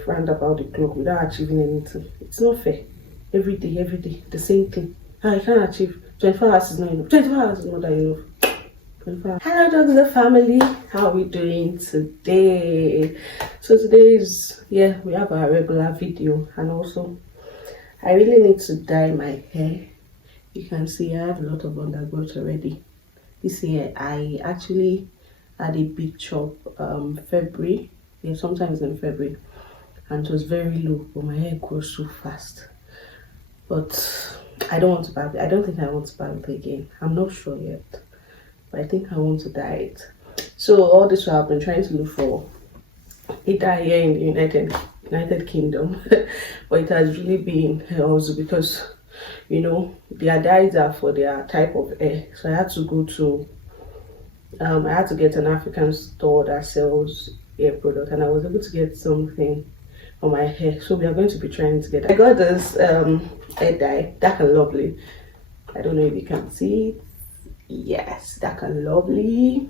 life round about the clock without achieving anything. It's not fair. Every day, the same thing. I can't achieve 24 hours is not enough. 24 hours is not enough. 24 hours. Hello, Doctor family. How are we doing today? So today is, we have our regular video, and also I really need to dye my hair. You can see I have a lot of undergrowth already. This year I actually had a big chop February. Yeah, sometimes in February, and it was very low, but my hair grows so fast. But I don't think I want to barb it again. I'm not sure yet, but I think I want to dye it. So all this while I've been trying to look for a dye here in the United Kingdom, but it has really been also because, you know, their dyes are for their type of hair. So I had to go to I had to get an African store that sells hair product, and I was able to get something for my hair. So we are going to be trying to get. I got this hair dye, Dark and Lovely. I don't know if you can see it. Yes, Dark and Lovely.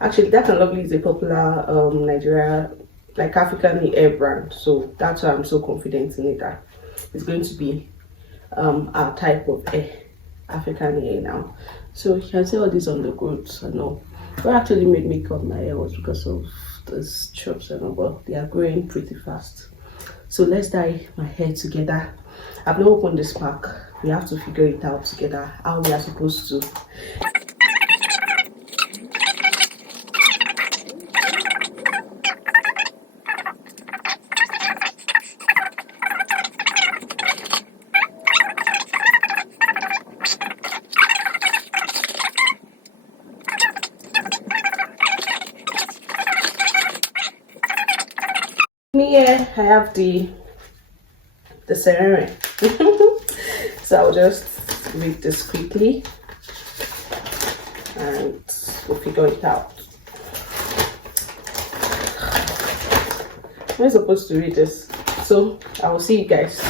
Actually, Dark and Lovely is a popular Nigeria, like African hair brand. So that's why I'm so confident in it that it's going to be our type of hair, African hair now. So you can see all these undergrowths and all. What actually made me cut my hair was because of these chops and all, but they are growing pretty fast. So let's dye my hair together. I've not opened this pack. We have to figure it out together how we are supposed to. Here I have the ceramic. So I'll just read this quickly and we'll figure it out. Am I supposed to read this? So I will see you guys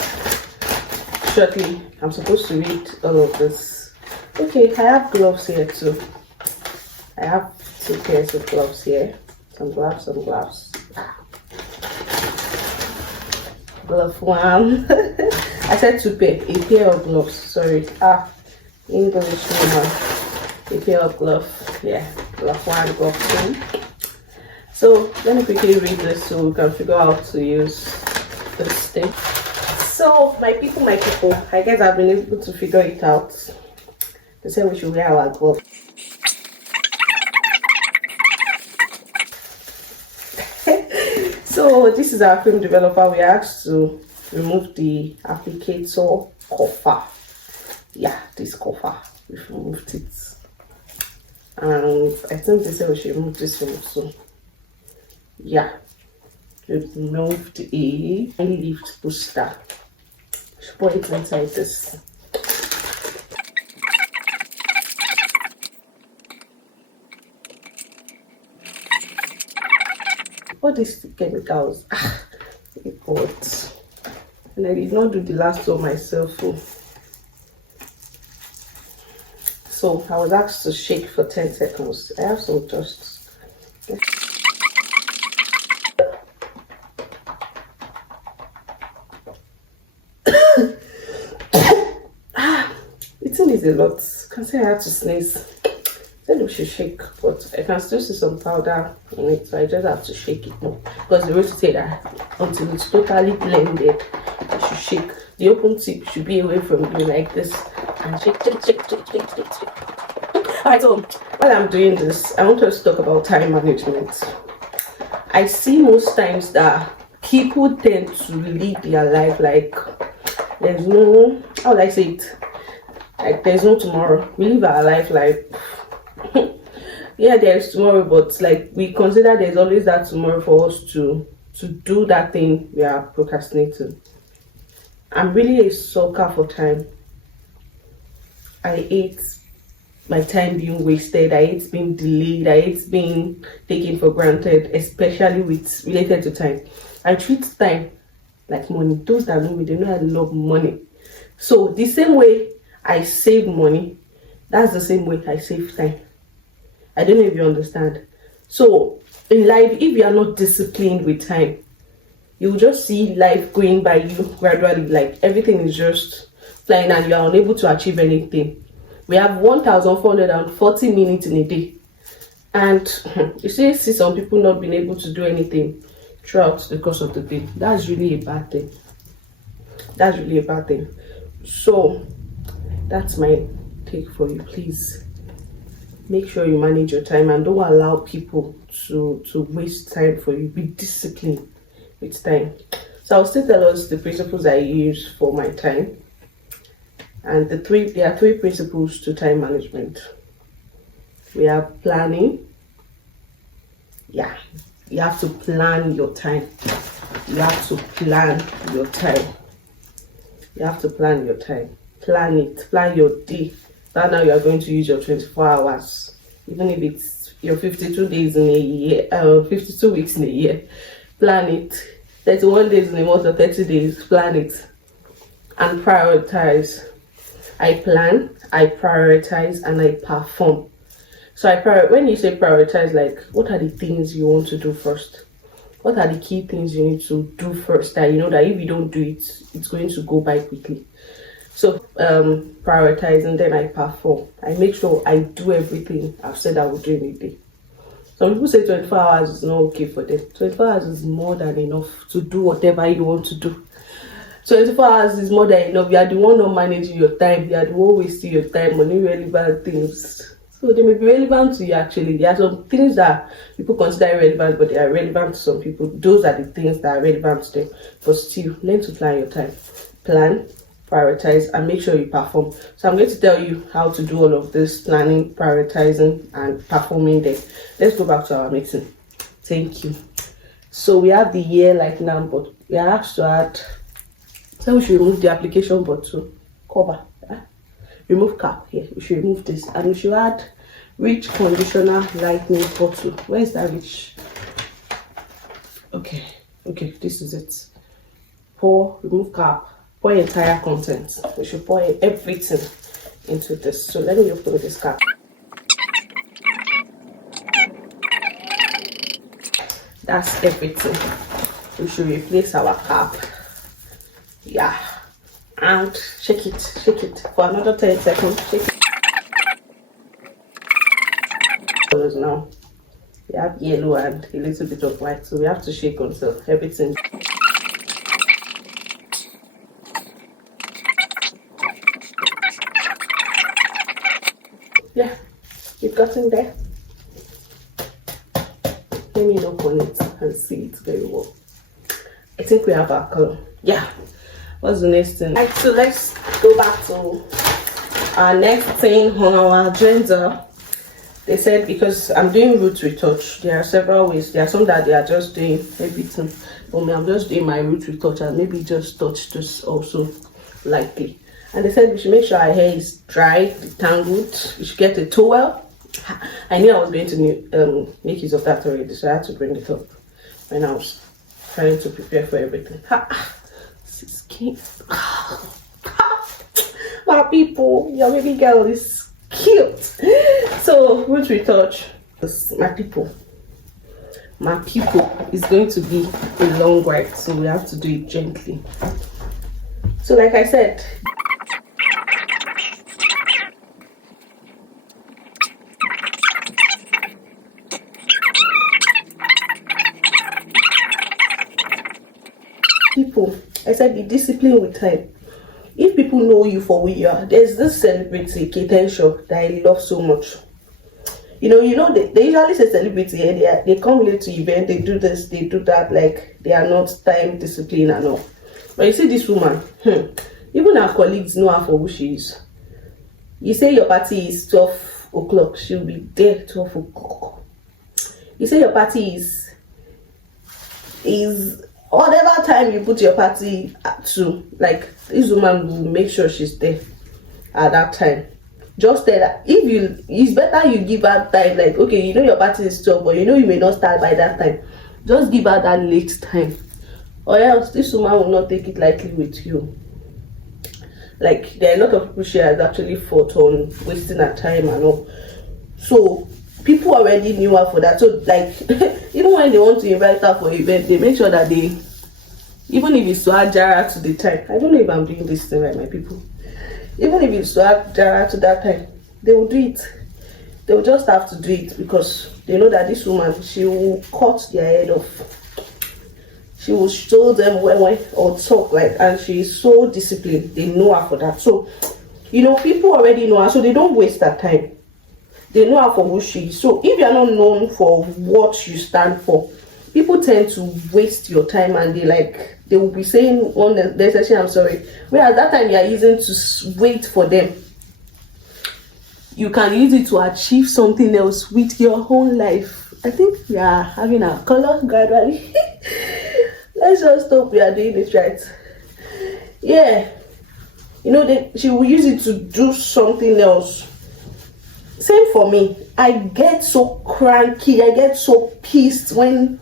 shortly. I'm supposed to read all of this. Okay, I have gloves here too. I have 2 pairs of gloves here. Some gloves. Glove 1. I said 2 pair, a pair of gloves. Sorry, English woman. A pair of gloves. Yeah, glove 1, glove 2. So let me quickly read this so we can figure out how to use this thing. So my people, I guess I've been able to figure it out. They said we should wear our gloves. So this is our film developer. We asked to remove the applicator cover. Yeah, this cover. We've removed it. And I think they said we should remove this one also. Yeah. We've removed a lift booster. Should put it inside this. All these chemicals, it got, and I did not do the last one myself. So I was asked to shake for 10 seconds. I have some dust. It is a lot. I can say I had to sneeze. We should shake, but I can still see some powder in it, so I just have to shake it more because they always say that until it's totally blended, you should shake. The open tip should be away from you like this and shake. Alright, so while I'm doing this, I want us to talk about time management. I see most times that people tend to lead their life like there's no, how would I say it? Like there's no tomorrow. We live our life like yeah, there's tomorrow, but like we consider there's always that tomorrow for us to do that thing we are procrastinating. I'm really a sucker for time. I hate my time being wasted. I hate being delayed. I hate being taken for granted, especially with related to time. I treat time like money. Those that know me, they know I love money. So the same way I save money, that's the same way I save time. I don't know if you understand. So in life, if you are not disciplined with time, you will just see life going by you gradually, like everything is just flying and you are unable to achieve anything. We have 1,440 minutes in a day, and you see some people not being able to do anything throughout the course of the day. That's really a bad thing. That's really a bad thing. So that's my take for you. Please make sure you manage your time and don't allow people to waste time for you. Be disciplined with time. So I'll still tell us the principles I use for my time. And there are three principles to time management. We have planning. Yeah, you have to plan your time. You have to plan your time. You have to plan your time. Plan it. Plan your day. Plan how you are going to use your 24 hours. Even if it's your 52 days in a year, 52 weeks in a year. Plan it. 31 days in a month or 30 days. Plan it. And prioritize. I plan, I prioritize, and I perform. So when you say prioritize, like, what are the things you want to do first? What are the key things you need to do first that you know that if you don't do it, it's going to go by quickly? So prioritize, and then I perform. I make sure I do everything I've said I will do in a day. Some people say 24 hours is not okay for them. 24 hours is more than enough to do whatever you want to do. 24 hours is more than enough. You are the one not managing your time. You are the one wasting your time on irrelevant things. So they may be relevant to you actually. There are some things that people consider irrelevant, but they are relevant to some people. Those are the things that are relevant to them. But still, learn to plan your time. Plan, prioritize, and make sure you perform. So I'm going to tell you how to do all of this: planning, prioritizing, and performing there. Let's go back to our meeting. Thank you. So we have the year like now, but we are asked to add. So we should remove the application button cover. Remove cap here. We should remove this, and we should add rich conditioner lightning bottle. Where is that rich? Okay, this is it. Pour, remove cap, pour entire content. We should pour everything into this. So let me open this cap. That's everything. We should replace our cap. Yeah, and shake it for another 10 seconds. Shake it. Now we have yellow and a little bit of white, so we have to shake until everything. Yeah, we've gotten there. Let me look on it and see it very well. I think we have our color. Yeah. What's the next thing? Right, so let's go back to our next thing on our agenda. They said, because I'm doing root retouch, there are several ways. There are some that they are just doing everything. For me, I'm just doing my root retouch and maybe just touch this also lightly. And they said we should make sure our hair is dry, detangled. We should get a towel. I knew I was going to make use of that already, so I had to bring it up when I was trying to prepare for everything. My people, your baby girl is cute. So root retouch, my people is going to be a long ride, so we have to do it gently. So like I said, people, I said be disciplined with time. If people know you for who you are, there's this celebrity, Kate that I love so much. You know, they usually say celebrity, and they come late to event, they do this, they do that, like they are not time disciplined and all. But you see this woman, even her colleagues know her for who she is. You say your party is 12 o'clock, she'll be there 12 o'clock. You say your party is whatever time you put your party to, like this woman will make sure she's there at that time. Just tell her, it's better you give her time, like, okay, you know your party is 12, but you know you may not start by that time. Just give her that late time, or else this woman will not take it lightly with you. Like, there are a lot of people she has actually fought on wasting her time and all. So people already knew her for that. So like even when they want to invite her for an event, they make sure that they Even if it's to add Jara to the time, I don't know if I'm doing this thing right, my people. Even if it's to add Jara to that time, they will do it. They will just have to do it because they know that this woman, she will cut their head off. She will show them when or talk like, and she is so disciplined. They know her for that. So, you know, people already know her, so they don't waste that time. They know her for who she is. So if you're not known for what you stand for, people tend to waste your time, and they will be saying one necessary I'm sorry. Whereas that time you are using to wait for them, you can use it to achieve something else with your own life. I think we are having our color gradually. Let's just hope we are doing it right. Yeah, you know, she will use it to do something else. Same for me. I get so cranky, I get so pissed when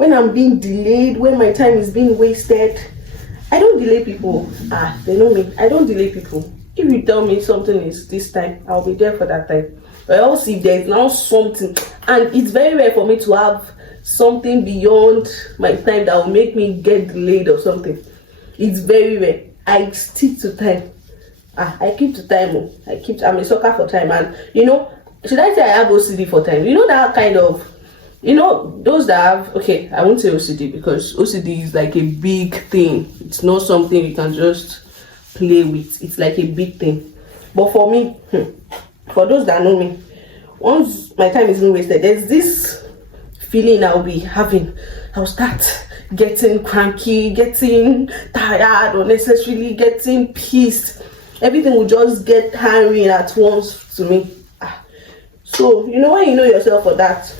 I'm being delayed, when my time is being wasted. I don't delay people. They know me. I don't delay people. If you tell me something is this time, I'll be there for that time. But else if there's now something, and it's very rare for me to have something beyond my time that will make me get delayed or something. It's very rare. I stick to time. I keep to time. I'm a sucker for time. And you know, should I say I have OCD for time? You know that kind of, you know, those that have, okay, I won't say OCD because OCD is like a big thing. It's not something you can just play with. It's like a big thing. But for me, for those that know me, once my time is being wasted, there's this feeling I'll be having. I'll start getting cranky, getting tired, unnecessarily getting pissed. Everything will just get tiring at once to me. So, you know, when you know yourself for that,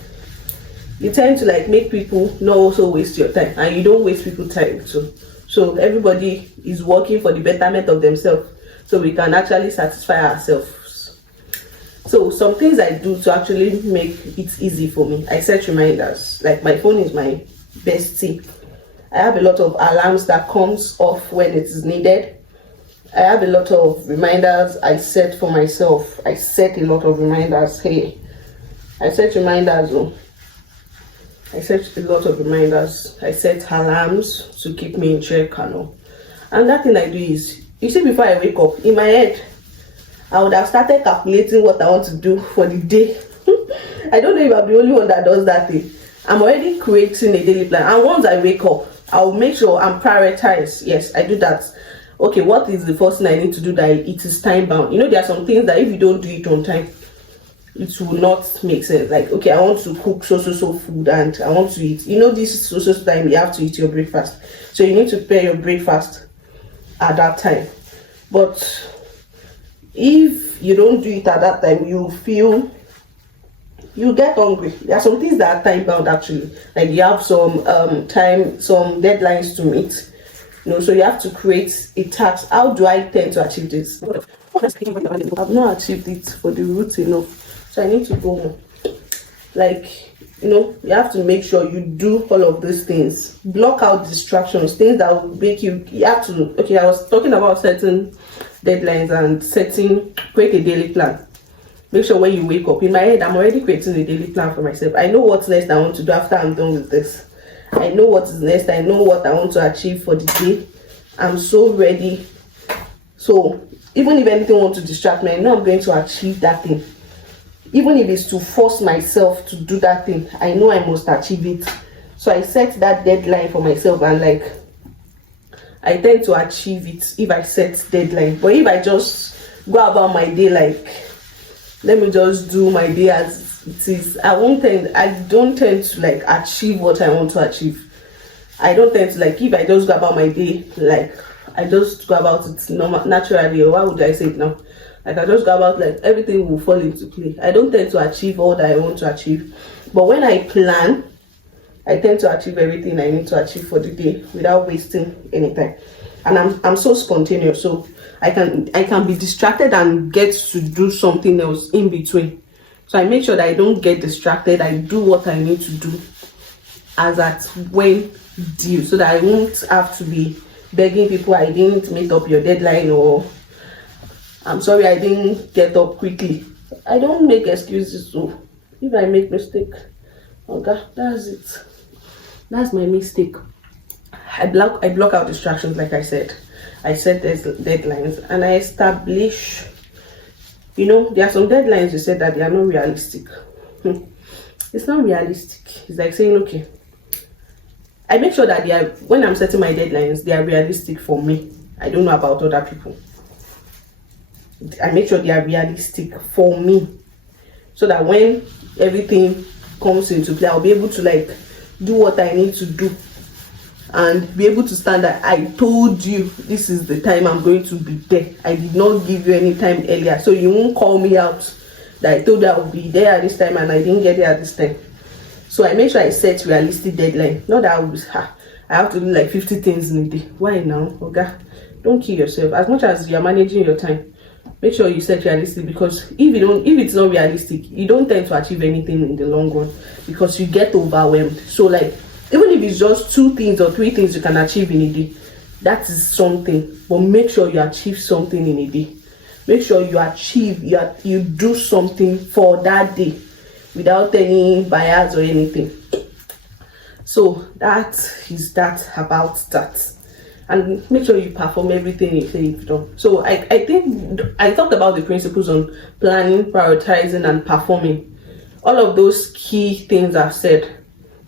you tend to like make people not also waste your time, and you don't waste people's time too. So everybody is working for the betterment of themselves, so we can actually satisfy ourselves. So some things I do to actually make it easy for me, I set reminders. Like my phone is my bestie. I have a lot of alarms that comes off when it is needed. I have a lot of reminders I set for myself. I set a lot of reminders. Hey, I set reminders. I set a lot of reminders. I set alarms to keep me in check and all. And that thing I do is, you see, before I wake up, in my head, I would have started calculating what I want to do for the day. I don't know if I'm the only one that does that thing. I'm already creating a daily plan. And once I wake up, I'll make sure I'm prioritized. Yes, I do that. Okay, what is the first thing I need to do that it is time bound? You know, there are some things that if you don't do it on time, it will not make sense. Like, okay, I want to cook so food and I want to eat. You know, this so time you have to eat your breakfast. So you need to prepare your breakfast at that time. But if you don't do it at that time, you get hungry. There are some things that are time bound actually. Like you have some some deadlines to meet. You know, so you have to create a task. How do I tend to achieve this? I've not achieved it for the route enough, so I need to go more. Like, you know, you have to make sure you do all of these things. Block out distractions, things that will make you have to. Okay, I was talking about setting deadlines and create a daily plan. Make sure when you wake up, in my head, I'm already creating a daily plan for myself. I know what's next I want to do after I'm done with this. I know what is next. I know what I want to achieve for the day. I'm so ready. So even if anything wants to distract me, I know I'm going to achieve that thing. Even if it's to force myself to do that thing, I know I must achieve it. So I set that deadline for myself, and like I tend to achieve it if I set deadline. But if I just go about my day like, let me just do my day as it is, I don't tend to like achieve what I want to achieve. I don't tend to like, if I just go about my day like I just go about it naturally, or why would I say it now? Like I just go about like everything will fall into play. I don't tend to achieve all that I want to achieve. But when I plan, I tend to achieve everything I need to achieve for the day without wasting any time. And I'm so spontaneous, so I can be distracted and get to do something else in between. So I make sure that I don't get distracted. I do what I need to do as at when due, so that I won't have to be begging people I didn't meet up your deadline, or I'm sorry I didn't get up quickly. I don't make excuses. So if I make mistake, okay, that's it. That's my mistake. I block out distractions, like I said. I set deadlines, and I establish, there are some deadlines you said that they are not realistic. It's not realistic. It's like saying, okay, I make sure that when I'm setting my deadlines, they are realistic for me. I don't know about other people. I make sure they are realistic for me, so that when everything comes into play, I'll be able to do what I need to do and be able to stand that I told you this is the time I'm going to be there. I did not give you any time earlier, so you won't call me out that I told you I would be there at this time and I didn't get there at this time. So I make sure I set realistic deadline. Not that I have to do 50 things in a day. Why now? Okay, don't kill yourself. As much as you're managing your time, make sure you set realistic, because if it's not realistic, you don't tend to achieve anything in the long run, because you get overwhelmed. So even if it's just 2 things or 3 things you can achieve in a day, that is something. But make sure you achieve something in a day. Make sure you do something for that day without any bias or anything. So that is that about that. And make sure you perform everything you say you've done. So I think I talked about the principles on planning, prioritizing, and performing. All of those key things I've said,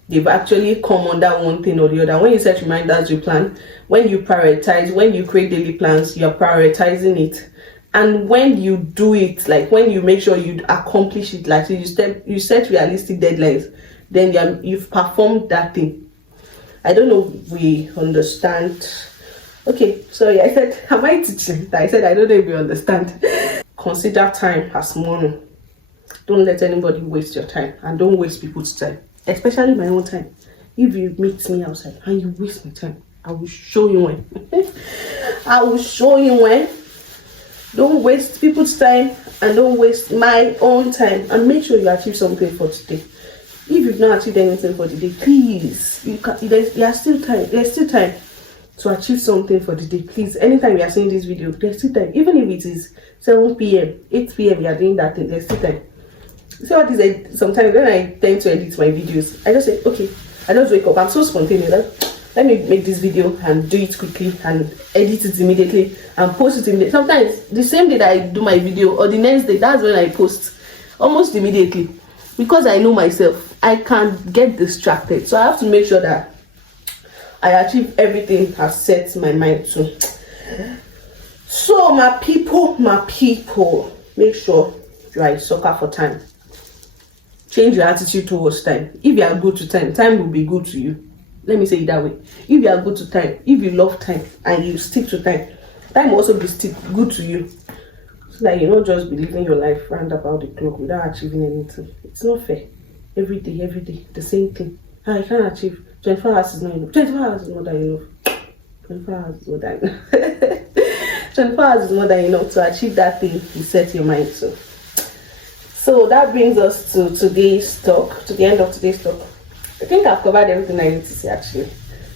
they've actually come under one thing or the other. When you set reminders, you plan. When you prioritize, when you create daily plans, you're prioritizing it. And when you do it, when you make sure you accomplish it, you set realistic deadlines, then you've performed that thing. I don't know if we understand. Okay, sorry, I said, am I teaching? I said, I don't know if you understand. Consider time as money. Don't let anybody waste your time, and don't waste people's time, especially my own time. If you meet me outside and you waste my time, I will show you when. I will show you when. Don't waste people's time, and don't waste my own time, and make sure you achieve something for today. If you've not achieved anything for the day, please, there's still time. There's still time to achieve something for the day. Please, anytime you are seeing this video, there's still time. Even if it is 7 p.m., 8 p.m., you are doing that thing, there's still time. See what is sometimes when I tend to edit my videos, I just say, okay, I just wake up. I'm so spontaneous. Let me make this video and do it quickly and edit it immediately and post it immediately. Sometimes the same day that I do my video or the next day, that's when I post almost immediately, because I know myself, I can't get distracted. So I have to make sure that I achieve everything I've set my mind to. So my people, make sure you are a sucker for time. Change your attitude towards time. If you are good to time, time will be good to you. Let me say it that way. If you are good to time, if you love time and you stick to time, time will also be good to you. So that you're not just be living your life round about the clock without achieving anything. It's not fair. Every day, the same thing. I can't achieve. 24 hours is not enough. 24 hours is more than enough. 24 hours is more than enough. 24 hours is more than enough to achieve that thing you set your mind to. So that brings us to today's talk, to the end of today's talk. I think I've covered everything I need to say, actually.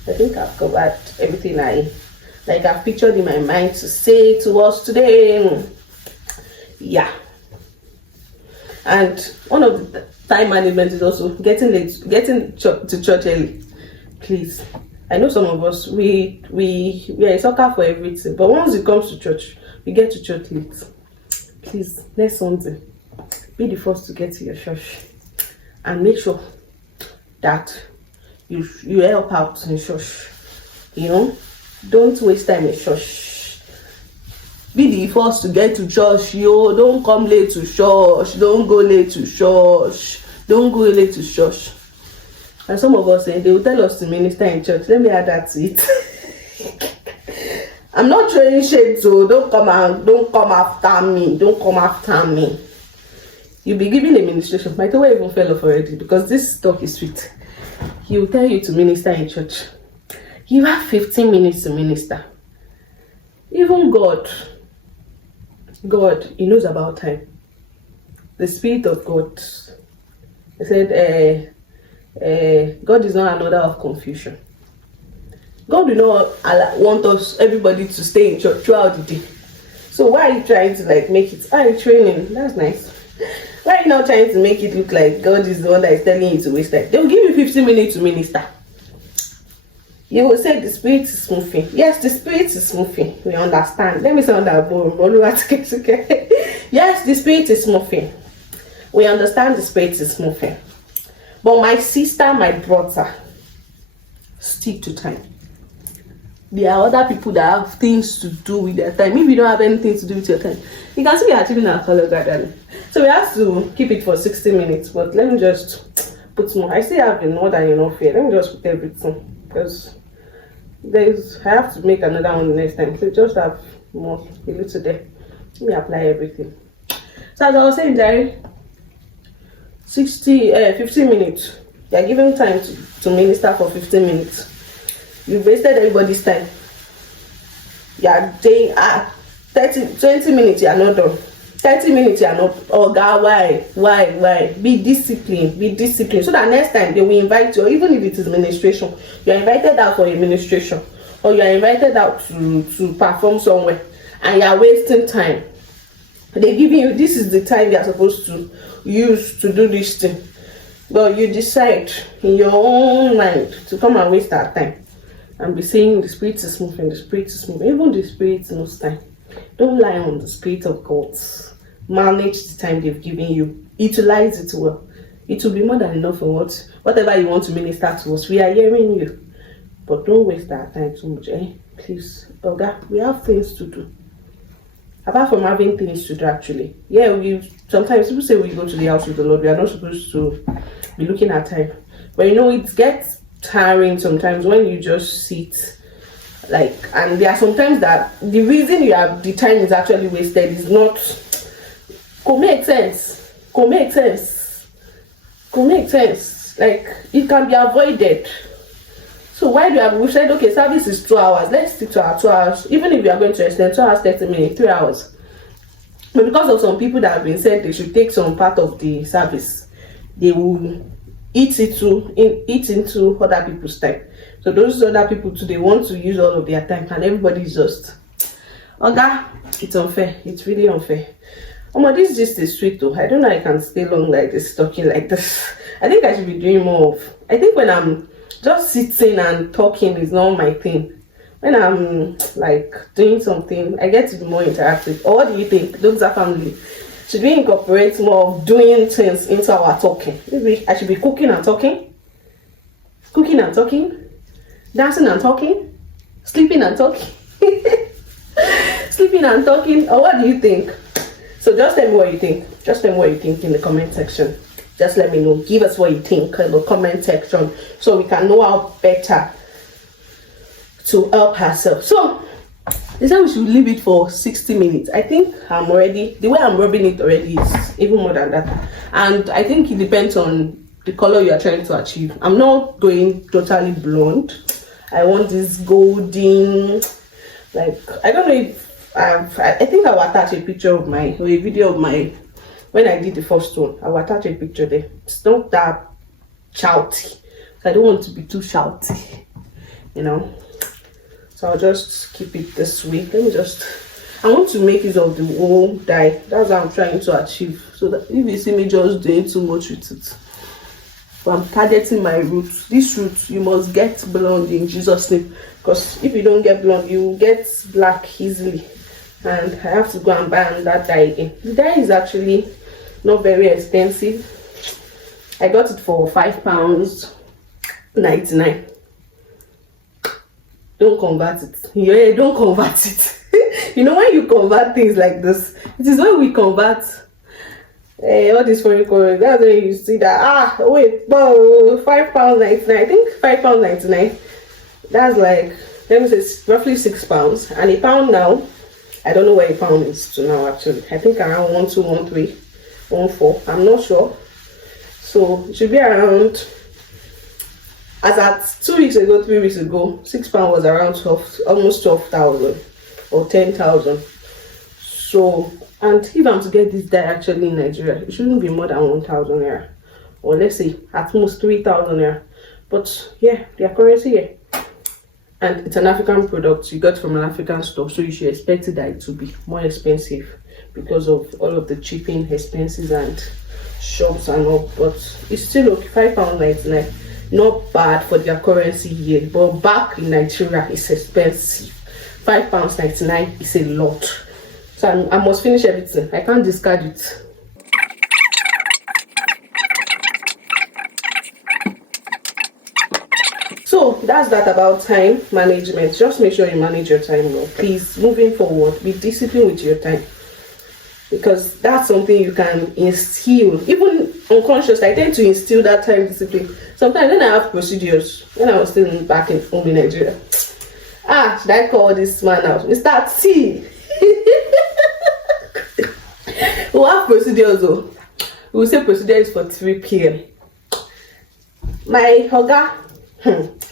I think I've covered everything I've pictured in my mind to say to us today. Yeah. And one of the time management is also getting to church early. Please. I know some of us, we are a sucker for everything, but once it comes to church, we get to church late. Please, next Sunday, be the first to get to your church and make sure that you help out in church. Don't waste time in church. Be the first to get to church. Don't come late to church. Don't go late to church. Don't go late to church. And some of us, they will tell us to minister in church. Let me add that to it. I'm not throwing shade, so don't come after me. Don't come after me. You'll be giving a ministration. My tower even fell off already because this talk is sweet. He will tell you to minister in church. You have 15 minutes to minister. Even God, He knows about time. The Spirit of God. He said, God is not an order of confusion. God will not want everybody to stay in church throughout the day. So why are you trying to make it? Training. That's nice. Why are you not trying to make it look like God is the one that is telling you to waste time? They'll give you 15 minutes to minister. You will say the spirit is moving. Yes, the spirit is moving. We understand. Let me sound that yes, the spirit is moving. We understand the spirit is moving. But my sister, my brother, stick to time. There are other people that have things to do with their time. If you don't have anything to do with your time, you can still be achieving our color garden. So we have to keep it for 60 minutes. But let me just put more. I still have more than enough here. Let me just put everything, because I have to make another one next time. So just have more, a little there. Let me apply everything. So as I was saying, Jerry, 15 minutes. You are given time to minister for 15 minutes. You've wasted everybody's time. You are saying 20 minutes you are not done. 30 minutes you are not. Oh God, why? Be disciplined. So that next time they will invite you, or even if it is administration, you are invited out for administration, or you are invited out to perform somewhere, and you are wasting time. They're giving you, this is the time you are supposed to use to do this thing. But you decide in your own mind to come and waste our time and be saying the spirit is moving, the spirit is moving. Even the spirit knows time. Don't lie on the spirit of God. Manage the time they've given you. Utilize it well. It will be more than enough for whatever you want to minister to us. We are hearing you. But don't waste our time too much. Please, Oga, we have things to do. Apart from having things to do, actually. Yeah, sometimes people say we go to the house with the Lord. We are not supposed to be looking at time. But it gets tiring sometimes when you just sit. And there are sometimes that the reason the time is actually wasted is not. Could make sense. It can be avoided. So why we said, okay, service is 2 hours. Let's stick to our 2 hours. Even if we are going to extend 2 hours, 30 minutes, 3 hours. But because of some people that have been said they should take some part of the service, they will eat into other people's time. So those other people too, they want to use all of their time, and everybody's just, it's unfair. It's really unfair. This just is sweet though. I don't know I can stay long like this, talking like this. I think I should be doing more of. I think when I'm just sitting and talking is not my thing. When I'm doing something, I get to be more interactive. Or what do you think? Doxa family, should we incorporate more of doing things into our talking? Maybe I should be cooking and talking, dancing and talking, sleeping and talking, or what do you think? So just tell me what you think in the comment section. Just let me know. Give us what you think in the comment section so we can know how better to help ourselves. So they said we should leave it for 60 minutes. I think I'm already, the way I'm rubbing it already is even more than that. And I think it depends on the color you are trying to achieve. I'm not going totally blonde. I want this golden, I don't know if I think I'll attach a picture of a video of when I did the first one. I'll attach a picture there. It's not that shouty. So I don't want to be too shouty, So I'll just keep it this way. I want to make use of the whole dye. That's what I'm trying to achieve. So that if you see me just doing too much with it, but I'm targeting my roots. This root, you must get blonde in Jesus' name. Because if you don't get blonde, you will get black easily. And I have to go and buy that dye again. The dye is actually not very expensive. I got it for £5.99. Don't convert it. Yeah, don't convert it. When you convert things like this, it is when we convert all this foreign currency. That's when you see that £5.99. I think £5.99. That's let me say it's roughly £6. And a pound now, I don't know where a pound is to now actually. I think around 1, 2, 1, 3, 1, 4. I'm not sure. So it should be around, as at 2 weeks ago, 3 weeks ago, £6 was around almost 12,000 or 10,000. So, and if I'm to get this dye actually in Nigeria, it shouldn't be more than 1,000 naira, or let's say at most 3,000 naira. But yeah, their currency here. And it's an African product you got from an African store, so you should expect that it to be more expensive because of all of the shipping expenses and shops and all. But it's still okay. £5.99. not bad for their currency here, but back in Nigeria it's expensive. £5.99 is a lot. So I must finish everything. I can't discard it. So that's that about time management. Just make sure you manage your time well. Please, moving forward, be disciplined with your time, because that's something you can instill. Even unconscious, I tend to instill that time discipline. Sometimes when I have procedures, when I was still back in home in Nigeria, should I call this man out? Mr. T. We'll have procedures though. We'll say procedure is for 3 p.m. My Hoga,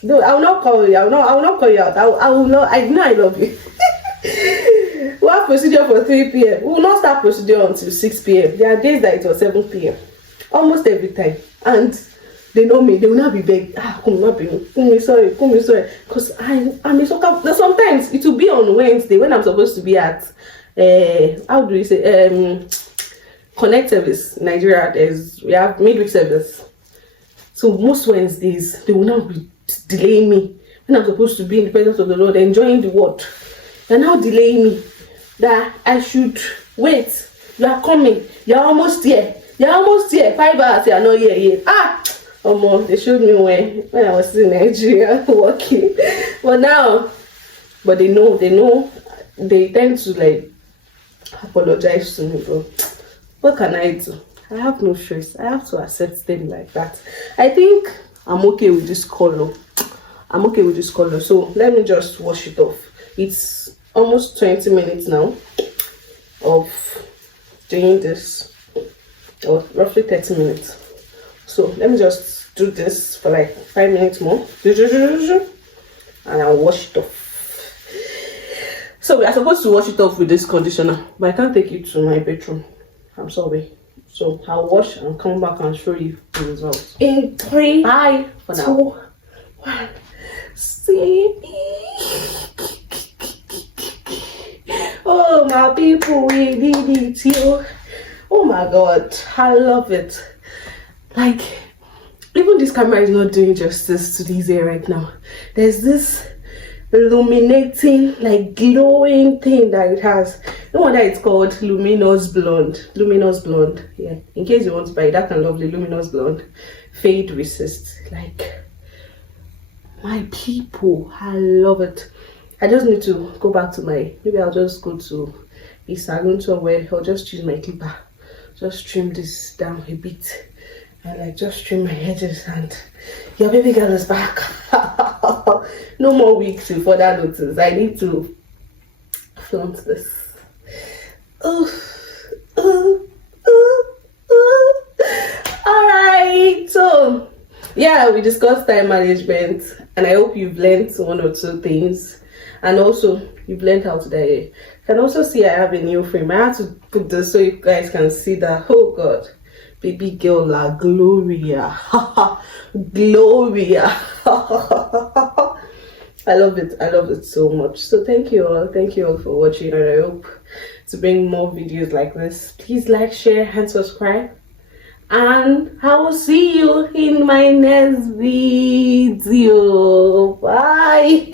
no, I will not call you. I will not call you out. I will not. I know I love you. We'll have procedure for 3 p.m. We will not start procedure until 6 p.m. There are days that it was 7 p.m. almost every time, and they know me. They will not be begging. Come sorry, because I'm a soccer. Sometimes it will be on Wednesday when I'm supposed to be at how do you say connect service in Nigeria. We have midweek service. So most Wednesdays they will now be delaying me when I'm supposed to be in the presence of the Lord, enjoying the word. They're now delaying me that I should wait. You are coming. You're almost here. 5 hours. You are not here yet. They showed me when I was in Nigeria working. But they know. They tend to like apologize to me, bro. What can I do? I have no choice. I have to accept them like that. I think I'm okay with this color. So let me just wash it off. It's almost 20 minutes now of doing this, or roughly 30 minutes. So let me just do this for like 5 minutes more, and I'll wash it off. So we are supposed to wash it off with this conditioner, but I can't take it to my bedroom. I'm sorry. So I'll wash and come back and show you the results. In 3, 2, 1. See me. Oh my people, we did it, yo. Oh my god, I love it. Like, even this camera is not doing justice to this hair right now. There's this illuminating, like glowing thing that it has. No wonder it's called luminous blonde. Yeah, in case you want to buy that kind of lovely luminous blonde, fade resist. Like, my people, I love it. I just need to go back to maybe I'll just go to a salon somewhere. I'll just use my clipper, just trim this down a bit, and like just trim my edges, and your baby girl is back. No more weeks to further notice. I need to flaunt this. Alright, so yeah, we discussed time management, and I hope you've learned 1 or 2 things, and also you've learned how to dye hair. You can also see I have a new frame. I have to put this so you guys can see that. Oh god, baby girl la Gloria. Gloria. I love it so much. So thank you all for watching, and I hope to bring more videos like this. Please like, share, and subscribe, and I will see you in my next video. Bye.